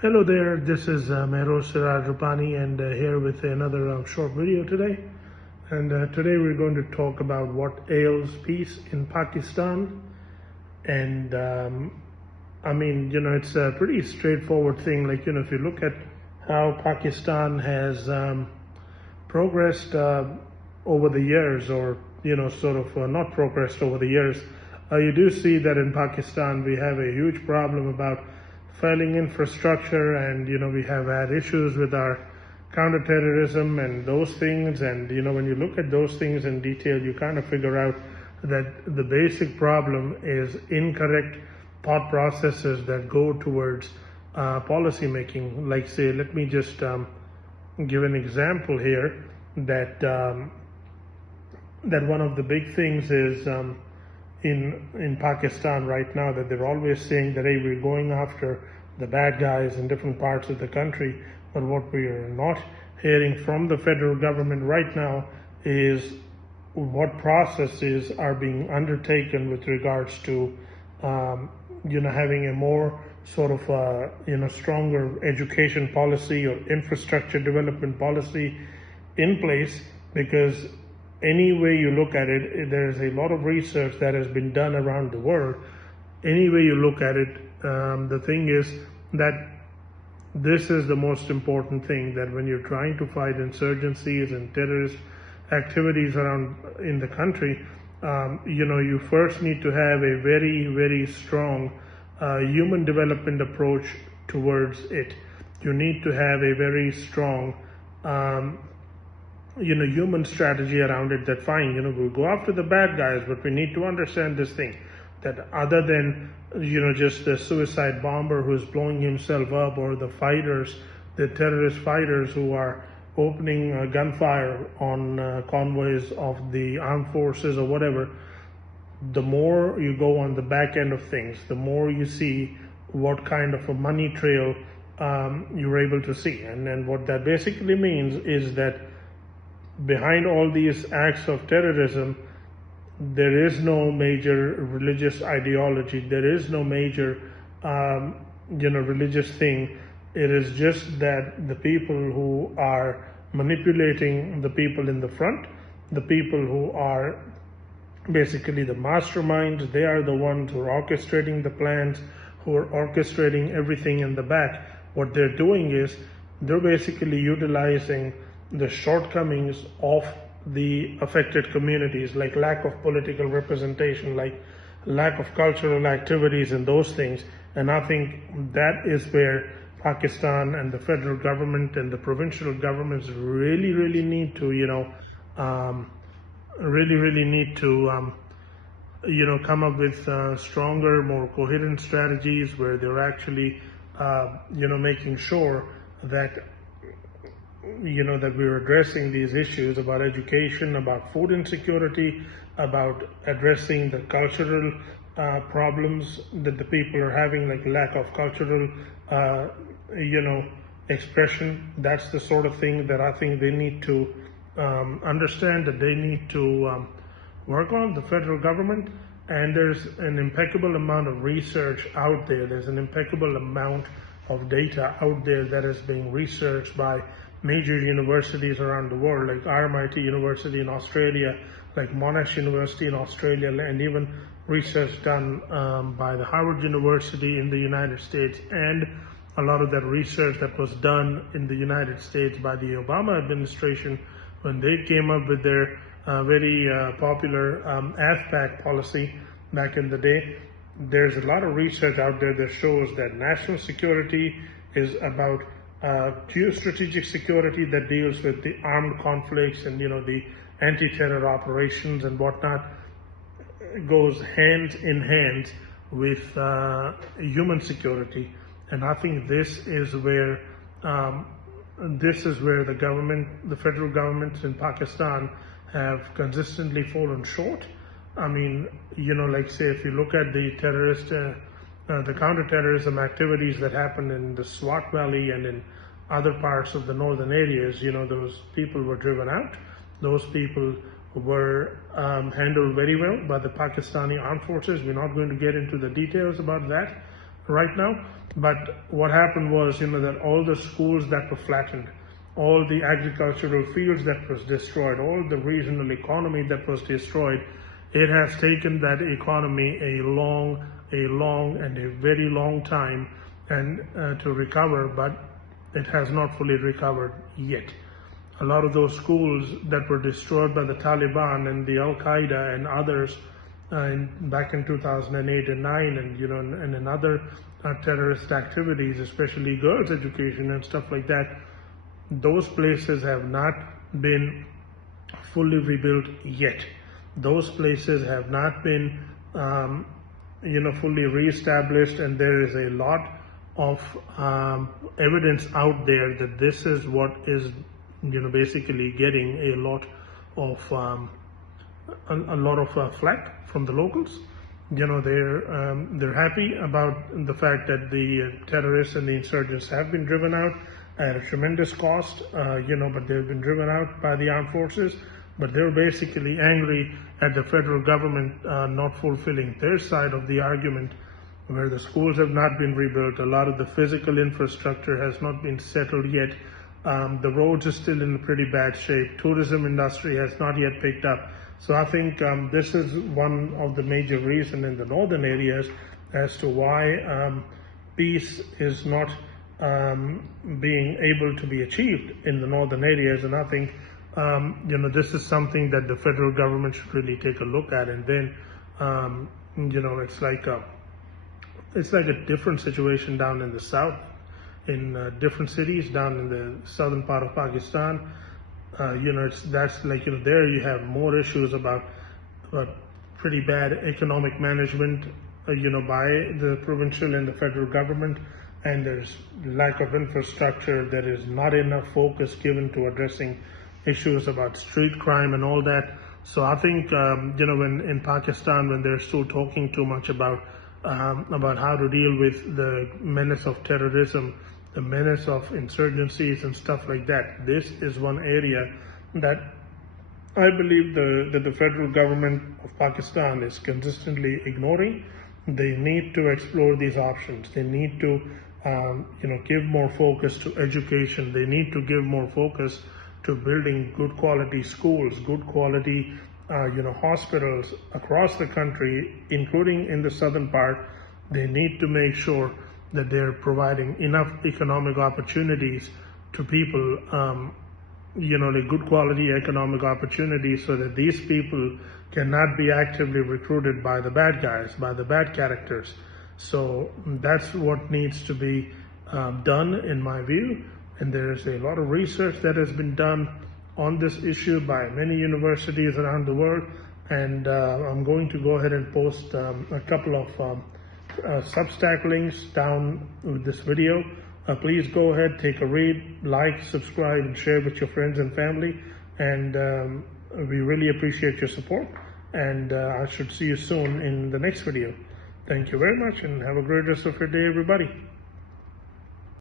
Hello there, this is Mehroz Siraj Rupani and here with another short video today. And today we're going to talk about what ails peace in Pakistan. And it's a pretty straightforward thing. If you look at how Pakistan has progressed over the years, or, not progressed over the years, you do see that in Pakistan we have a huge problem about failing infrastructure, and we have had issues with our counterterrorism and those things. And when you look at those things in detail, you kind of figure out that the basic problem is incorrect thought processes that go towards policy making. Like, say, let me just give an example here that that one of the big things is in Pakistan right now, that they're always saying that, hey, we're going after the bad guys in different parts of the country. But what we are not hearing from the federal government right now is what processes are being undertaken with regards to having a more sort of stronger education policy or infrastructure development policy in place. Because any way you look at it, there's a lot of research that has been done around the world. Any way you look at it, the thing is that this is the most important thing, that when you're trying to fight insurgencies and terrorist activities around in the country, you first need to have a very, very strong human development approach towards it. You need to have a very strong human strategy around it, that fine, we'll go after the bad guys, but we need to understand this thing, that other than, just the suicide bomber who's blowing himself up, or the fighters, the terrorist fighters who are opening gunfire on convoys of the armed forces or whatever, the more you go on the back end of things, the more you see what kind of a money trail you're able to see. And then what that basically means is that behind all these acts of terrorism, there is no major religious ideology. There is no major, religious thing. It is just that the people who are manipulating the people in the front, the people who are basically the masterminds, they are the ones who are orchestrating the plans, who are orchestrating everything in the back. What they're doing is they're basically utilizing the shortcomings of the affected communities, like lack of political representation, like lack of cultural activities and those things. And I think that is where Pakistan and the federal government and the provincial governments really need to, come up with stronger, more coherent strategies, where they're actually, making sure that that we're addressing these issues about education, about food insecurity, about addressing the cultural problems that the people are having, like lack of cultural, expression. That's the sort of thing that I think they need to understand, that they need to work on, the federal government. And there's an impeccable amount of research out there. There's an impeccable amount of data out there that is being researched by major universities around the world, like RMIT University in Australia, like Monash University in Australia, and even research done by the Harvard University in the United States, and a lot of that research that was done in the United States by the Obama administration when they came up with their very popular AFPAC policy back in the day. There's a lot of research out there that shows that national security is about geostrategic security that deals with the armed conflicts and the anti-terror operations and whatnot. It goes hand in hand with human security. And I think this is where the government, the federal governments in Pakistan, have consistently fallen short. I mean, like, say, if you look at the the counterterrorism activities that happened in the Swat Valley and in other parts of the northern areas, those people were driven out. Those people were handled very well by the Pakistani armed forces. We're not going to get into the details about that. right now. But what happened was, that all the schools that were flattened, all the agricultural fields that was destroyed, all the regional economy that was destroyed, it has taken that economy a long and a very long time and to recover, but it has not fully recovered yet. A lot of those schools that were destroyed by the Taliban and the Al-Qaeda and others back in 2008 and 9 and in other terrorist activities, especially girls' education and stuff like that, those places have not been fully rebuilt yet. Those places have not been fully reestablished, and there is a lot of evidence out there that this is what is basically getting a lot of flack from the locals. They're happy about the fact that the terrorists and the insurgents have been driven out at a tremendous cost, but they've been driven out by the armed forces. But they're basically angry at the federal government not fulfilling their side of the argument, where the schools have not been rebuilt. A lot of the physical infrastructure has not been settled yet. The roads are still in pretty bad shape. Tourism industry has not yet picked up. So I think this is one of the major reasons in the northern areas as to why peace is not being able to be achieved in the northern areas. And I think this is something that the federal government should really take a look at. And then it's like a different situation down in the south, in different cities down in the southern part of Pakistan. There you have more issues about pretty bad economic management, by the provincial and the federal government, and there's lack of infrastructure. There is not enough focus given to addressing issues about street crime and all that. So I think, when in Pakistan, when they're still talking too much about how to deal with the menace of terrorism, the menace of insurgencies and stuff like that, this is one area that I believe that the federal government of Pakistan is consistently ignoring. They need to explore these options. They need to, give more focus to education. They need to give more focus to building good quality schools, good quality, hospitals across the country, including in the southern part. They need to make sure that they're providing enough economic opportunities to people, good quality economic opportunities, so that these people cannot be actively recruited by the bad guys, by the bad characters. So that's what needs to be done, in my view. And there is a lot of research that has been done on this issue by many universities around the world. And I'm going to go ahead and post a couple of Substack links down with this video. Please go ahead, take a read, like, subscribe, and share with your friends and family. And we really appreciate your support. And I should see you soon in the next video. Thank you very much, and have a great rest of your day, everybody.